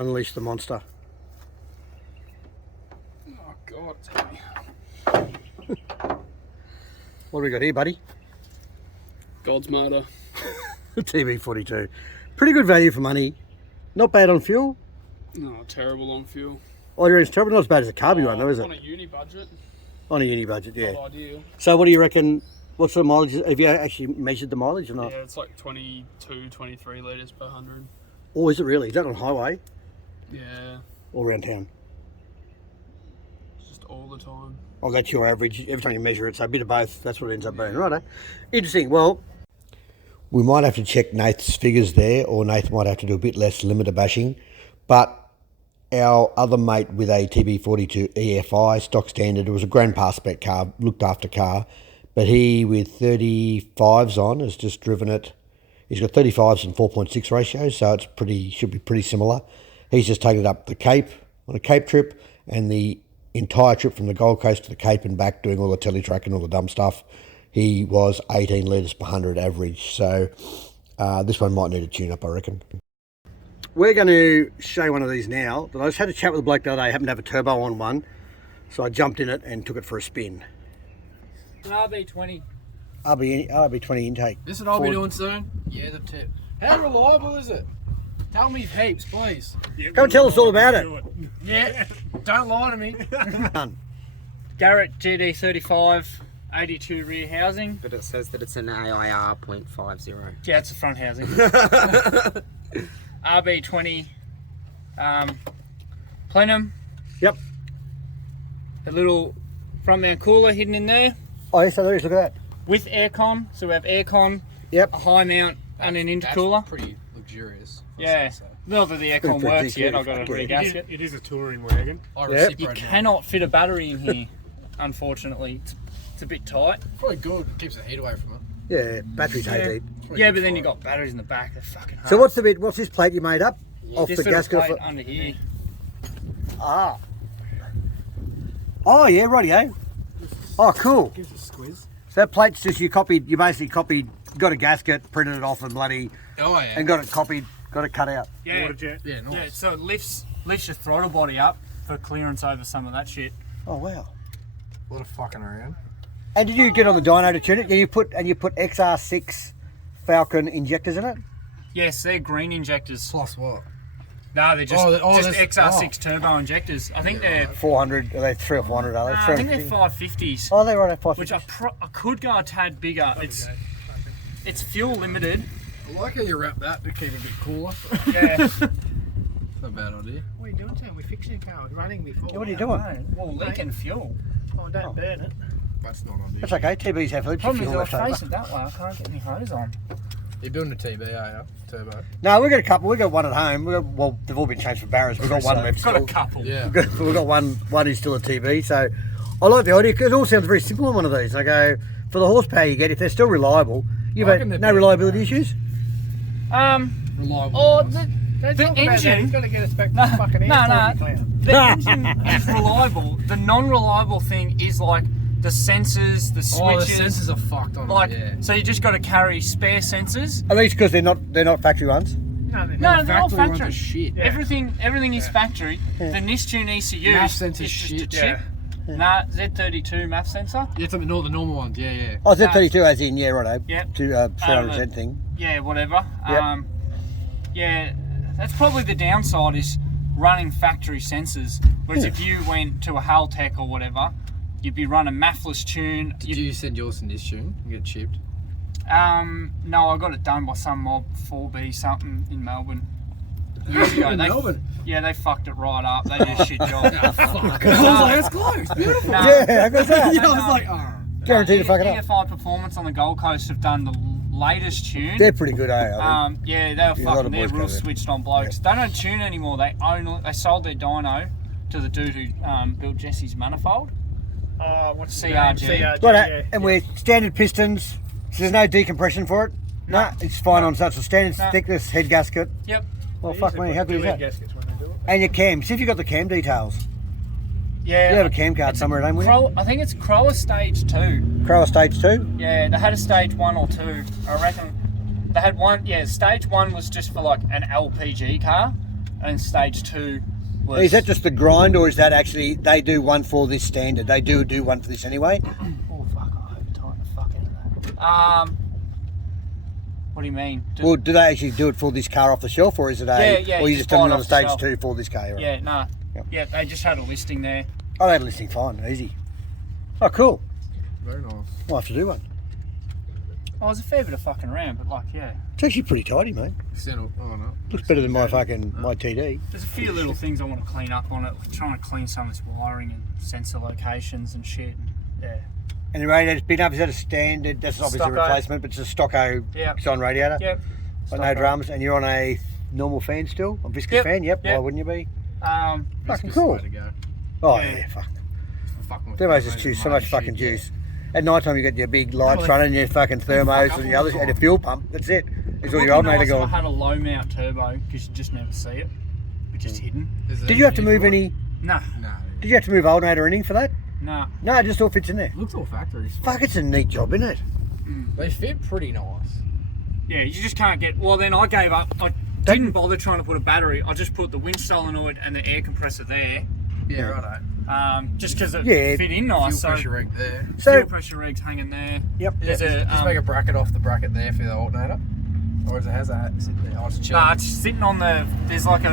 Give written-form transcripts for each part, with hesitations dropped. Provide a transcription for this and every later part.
Unleash the monster. Oh God, it's heavy. What do we got here, buddy? God's motor. TB42. Pretty good value for money. Not bad on fuel. No, terrible on fuel. Oh, it's terrible. Not as bad as a carby one, though, is it? On a uni budget. On a uni budget, yeah. Not ideal. So what do you reckon? What sort of mileage? Have you actually measured the mileage or not? Yeah, it's like 22, 23 litres per 100. Oh, is it really? Is that on highway Yeah, or around town? just all the time. Oh, that's your average every time you measure it. So a bit of both. That's what it ends up being, right? Interesting. Well, we might have to check Nath's figures there, or Nath might have to do a bit less limiter bashing. But our other mate with a TB42 EFI stock standard, it was a grandpa spec car, looked after car, but he with 35s on has just driven it. He's got 35s and 4.6 ratios, so it's should be pretty similar. He's just taken it up the Cape on a Cape trip, and the entire trip from the Gold Coast to the Cape and back, doing all the teletrack and all the dumb stuff. He was 18 litres per 100 average, so this one might need a tune-up, I reckon. We're going to show one of these now. But I just had a chat with a bloke the other day. I happened to have a turbo on one, so I jumped in it and took it for a spin. An RB20. RB20 intake. This is what I'll be doing soon. Yeah, the tip. How reliable is it? Tell me heaps, please. Come and tell us all about it. Yeah, don't lie to me. Garrett GD35, 82 rear housing. But it says that it's an AIR .50. Yeah, it's the front housing. RB20 plenum. Yep. A little front mount cooler hidden in there Oh, yes, there is. Look at that. with aircon. So we have aircon, Yep. a high mount, and an intercooler. That's pretty luxurious. Yeah. Not that the aircon Pretty works yet. I've got to fucking re-gasket. It is a touring wagon. I Yep. You reciprocate. cannot fit a battery in here, unfortunately. It's a bit tight. Probably good. Keeps the heat away from it. Yeah, batteries hate heat. Yeah, but then you got batteries in the back. They're fucking hard. So what's this plate you made up? Off This the little gasket? plate under here. Ah. Oh, yeah, rightio. Oh, cool. Gives a squiz. So that plate's just you basically copied, got a gasket, printed it off and bloody, Oh yeah. and got it copied, got it cut out. Yeah. Water jet. Yeah, nice. Yeah, so it lifts your throttle body up for clearance over some of that shit. Oh, wow. A lot of fucking around. And did you get on the dyno to tune it? Yeah, you put XR6 Falcon injectors in it? Yes, they're green injectors. Plus what? No, they're just, that's- XR6 turbo injectors. I think they're 400, are they 300 or 400, are they? I think they're 350? 550s. Oh, they're right at Which 550. I could go a tad bigger. It's fuel limited. I like how you wrap that to keep it a bit cooler. Yeah. Not a bad idea. What are you doing, Sam? We're fixing a car. It's running before. Yeah, what are you doing? Well, leaking fuel. Oh, don't burn it. That's not ideal. That's okay, TB's have heaps of Problem is, fuel if left I over. face it that way, I can't get my hose on. You're building a TB, are you? Turbo. No, we've got a couple. We've got one at home. Well, they've all been changed for barrows. We've got one left Got a still. couple. Yeah. We've got one who's still a TB. So I like the idea because it all sounds very simple on one of these. I go, for the horsepower you get, if they're still reliable, you've I had reckon they're no better. reliability issues? Reliable. Or ones. the engine. He's got to get us back to the fucking air. No. The engine is reliable. The non-reliable thing is like the sensors, the Oh, the switches. sensors are fucked on Like, it, yeah. so you just got to carry spare sensors. At least because they're not factory ones. No, they're No, not. they're all Factory ones factory. are shit. Yeah. Everything is factory. The Nistune ECU MAF is sensor's just a shit. chip. Nah, Z32 MAF sensor. Yeah, it's the normal ones, yeah. Oh, Z32 as in, yeah, righto. Yep. To 300% thing. Yeah, whatever. Yep. Yeah, that's probably the downside is running factory sensors. Whereas if you went to a Haltech or whatever, you'd be running MAFless tune. Did you send yours in this tune and get it chipped? No, I got it done by some mob 4B something in Melbourne. Years ago. Melbourne? Yeah, they fucked it right up. They did a shit job. Fuck. I was like, that's close. Beautiful. No, Yeah, I got that. Yeah, I was like, oh. Guaranteed to fuck it up. EFI Performance on the Gold Coast have done the latest tune. They're pretty good, eh? I think. Yeah, they were Yeah, a lot of fucking. They're boys real go there. switched on blokes. They don't tune anymore. They sold their dyno to the dude who built Jesse's manifold. What's the CRG. name? CRG, Righto, yeah. and we're standard pistons. So there's no decompression for it. No, it's fine on such a standard No. thickness head gasket. Yep. Well, They fuck usually me, put how good is two end that? gaskets when they do it. And your cam. See if you got the cam details. Yeah. You have a cam card somewhere, don't we? I think it's Crower Stage 2. Crower Stage 2. Yeah, they had a Stage 1 or 2. I reckon they had one. Yeah, Stage 1 was just for like an LPG car. and stage 2 was... Is that just the grind, or is that actually they do one for this standard? They do one for this anyway. Oh fuck! I hope to tighten the fuck into that. What do you mean? Well, do they actually do it for this car off the shelf, or is it a? Yeah, or you just done it buy on off stage the shelf. 2 for this car? Right? Yeah, nah. Yep. Yeah, they just had a listing there. Oh, they had a listing fine, easy. Oh, cool. Very nice. I'll have to do one. Oh, it was a fair bit of fucking round, but like, yeah. It's actually pretty tidy, mate. Oh no. Looks better than my TD. There's a few little things I want to clean up on it. We're trying to clean some of this wiring and sensor locations and shit. Yeah. And the radiator's been up. Is that a standard? That's obviously Stocko. a replacement, but it's a Stocko on radiator. Yep. But no drums, and you're on a normal fan still? A viscous Yep. fan? Yep. Yep. Why wouldn't you be? Um, Fucking Viscous cool. way to go. Oh, Yeah. yeah, fuck. Fucking with Thermos just thermos chews and so much shit, fucking yeah. juice. At night time you got your big lights Well, running, your fucking thermos fuck and up your all others, the and a time. fuel pump. That's it. It's all it your would be alternator nice if I going. had a low mount turbo because you just never see it. It's just hidden. Is there Did you have to any move for it? any? Nah, No. Did you have to move alternator or anything for that? nah. No, it just all fits in there. Looks all factory. Fuck, it's a neat job, isn't it? They fit pretty nice. Yeah, you just can't get... Well, then I gave up. I didn't bother trying to put a battery. I just put the winch solenoid and the air compressor there. Yeah, righto. Just because it Yeah. fit in Fuel nice. So pressure rig there. So, fuel pressure rigs hanging there. yep. Yeah, There's a, just make a bracket off the bracket there for the alternator. Or is it has that sitting there? Oh, it's chilling. Nah, it's sitting on the... There's like a...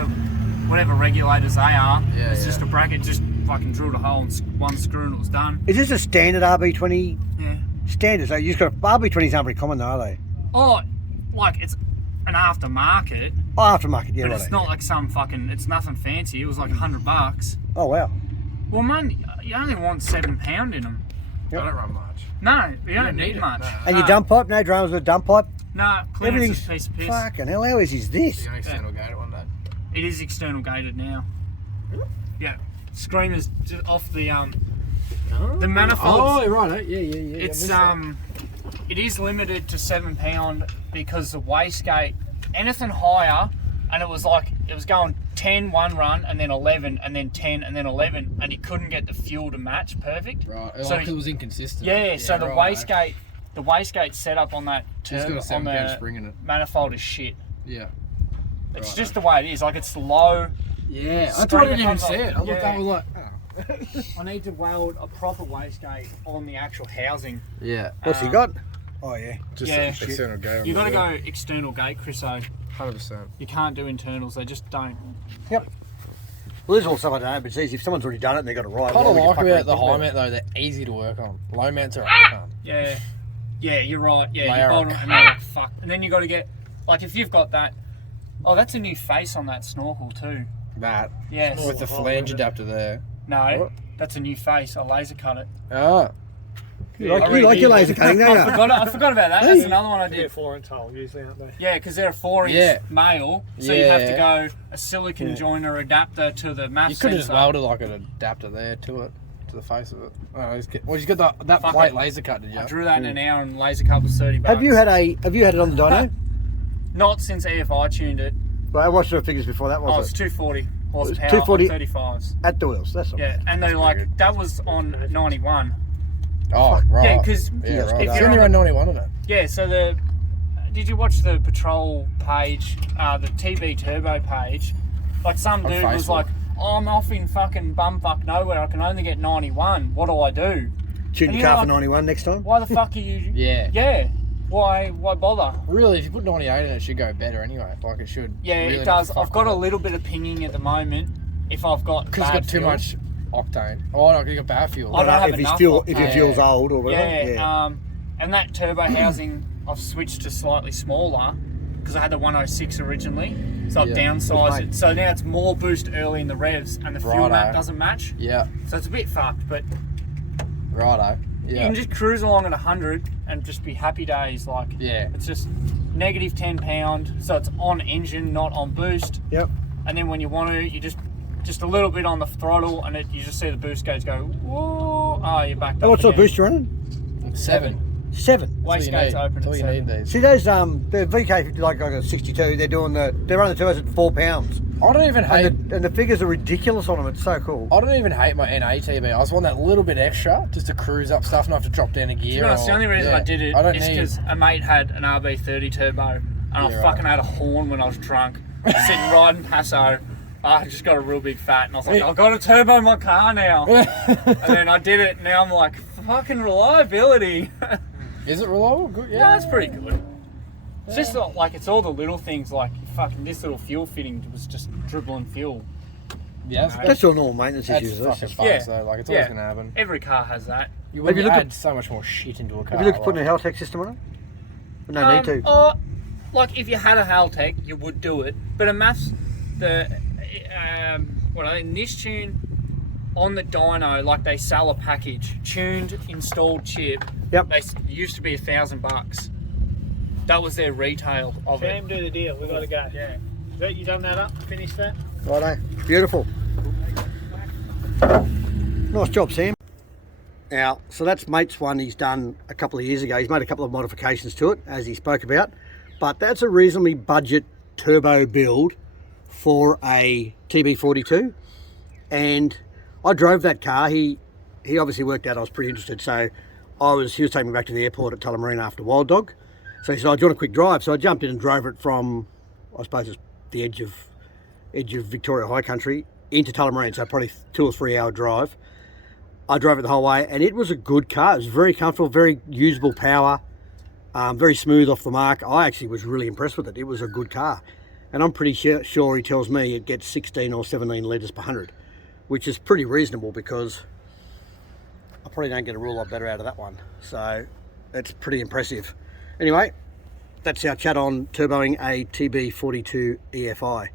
Whatever regulators they are. Yeah, it's yeah. just a bracket. Just fucking drilled a hole and one screw and it was done. Is this a standard RB20? Yeah. Standard. So you've got RB20s aren't very common though, are they? Oh, like it's an aftermarket. Oh, aftermarket, yeah, But right. it's not like some fucking... It's nothing fancy. It was like $100. Oh, wow. Well, man, you only want 7 pound in them. I don't run much. No, you don't need need it, much. no. And your dump pipe? No dramas with a dump pipe? No, clean as Everything's a piece of piss. fucking hell. How easy is this? The external gator one day. It is external gated now. Yeah, screamers just off the manifolds. Oh, right. Yeah. It's it is limited to 7 pound because the wastegate, anything higher, and it was going 10 one run and then 11 and then 10 and then 11 and he couldn't get the fuel to match perfect. Right. So Like it was inconsistent. Yeah, so the righto. wastegate setup on that It's got a on 7 pound the spring in it. manifold is shit. Yeah. It's Righto. just the way it is. Like it's low. Yeah. That's I what I didn't didn't even see it. I looked Yeah. up and was like, I need to weld a proper wastegate on the actual housing. yeah. What's he got? Oh, yeah. Just Yeah. external gator. You got to go external gate, Chriso. 100%. You can't do internals. They just don't. Yep. Well, there's all stuff I don't know, but it's easy. If someone's already done it and they've got it right. Kind why of would you like fuck about around the with high it? mount though, they're easy to work on. Low mounts are a fun. Yeah, yeah, you're right. Yeah, Layer you bolt it. them and they're like fuck. And then you got to get like if you've got that. Oh, that's a new face on that snorkel too. That. Yes. With the flange adapter there. No, What? that's a new face. I laser cut it. Ah. You like your laser cutting, don't you? I forgot about that. That's another one I They're did. 4 inch hole usually, aren't they? Yeah, because they're a 4-inch Yeah. male, so you have to Yeah. go a silicon joiner adapter to the mass You could have just sensor. welded like an adapter there to it, to the face of it. Oh, he's got that Fuck plate it. laser cut, did you? I drew that in an hour and laser cut was 30 bucks. Have you had it on the dyno? Not since EFI tuned it. Right, what's the figures before that? Oh, Was it's it 240 horsepower 240 on 35s. at the wheels? That's all. Yeah, and they like that was on 91. Oh, right. Yeah, because Yeah, right. if It's you're only on around 91 on it. yeah, so did you watch the Patrol page, the TB Turbo page? Like some On dude was Facebook. like, oh, I'm off in fucking bumfuck nowhere. I can only get 91. What do I do? Tune And your you're car for like, 91 next time. Why the fuck are you? Yeah. Yeah. Why bother? Really, if you put 98 in it, it should go better anyway. Like it should. Yeah, really it does. not fuck I've got a with it. little bit of pinging at the moment. If I've got Because it's bad got too fuel. much octane. Oh, no, you got bad fuel. I don't have if enough if your octane. fuel's old or whatever. Yeah, and that turbo housing I've switched to slightly smaller because I had the 106 originally, so I've Yeah. downsized Mate. it. So now it's more boost early in the revs, and the fuel Righto. map doesn't match. Yeah, So it's a bit fucked, but righto. you Yeah. can just cruise along at 100 and just be happy days. Like Yeah. it's just negative 10 pound, so it's on engine, not on boost. Yep. And then when you want to, you just a little bit on the throttle, and you just see the boost gauge go. Whoa! Oh, you're backed And up. what sort of again. boost you running? 7. 7. Waste That's gate's all you open. need. That's all at you 7. need these. See those the VK50 like I got 62. They're running the turbos at 4 pounds, I don't even hate. and the figures are ridiculous on them. It's so cool. I don't even hate my NATB. I just want that little bit extra just to cruise up stuff, not have to drop down a gear. To be honest, the only reason I did it I don't is need. because a mate had an RB30 turbo, and I Yeah, fucking had a horn when I was drunk, sitting riding Paso, I just got a real big fat, and I was like, I've got to turbo my car now. And then I did it, and now I'm like, fucking reliability. Is it reliable? Good, yeah. Yeah, it's pretty good. It's just like, it's all the little things, like fucking this little fuel fitting was just dribbling fuel. Yeah, That's your normal maintenance that's issues. fucking That's fast Yeah. though. Like it's always Yeah. gonna happen. Every car has that. You Have you would looked add so much more shit into a car. Have you looked at putting a like- Haltech system on it? No need to. Like if you had a Haltech, you would do it. But a maths, Nishtune on the dyno, like they sell a package, tuned, installed chip. Yep. They used to be $1,000. That was their retail of it. Sam, do the deal. We got to go. Yeah. You done that up? Finish that? Righto. Beautiful. Nice job, Sam. Now, so that's mate's one he's done a couple of years ago. He's made a couple of modifications to it, as he spoke about. But that's a reasonably budget turbo build for a TB42. And I drove that car. He obviously worked out I was pretty interested. So he was taking me back to the airport at Tullamarine after Wild Dog. So he said, "Oh, do you want a quick drive?" So I jumped in and drove it from, I suppose it's the edge of Victoria High Country into Tullamarine. So probably 2 or 3 hour drive. I drove it the whole way, and it was a good car. It was very comfortable, very usable power, very smooth off the mark. I actually was really impressed with it. It was a good car. And I'm pretty sure he tells me it gets 16 or 17 litres per 100, which is pretty reasonable because I probably don't get a real lot better out of that one. So it's pretty impressive. Anyway, that's our chat on turboing a TB42 EFI.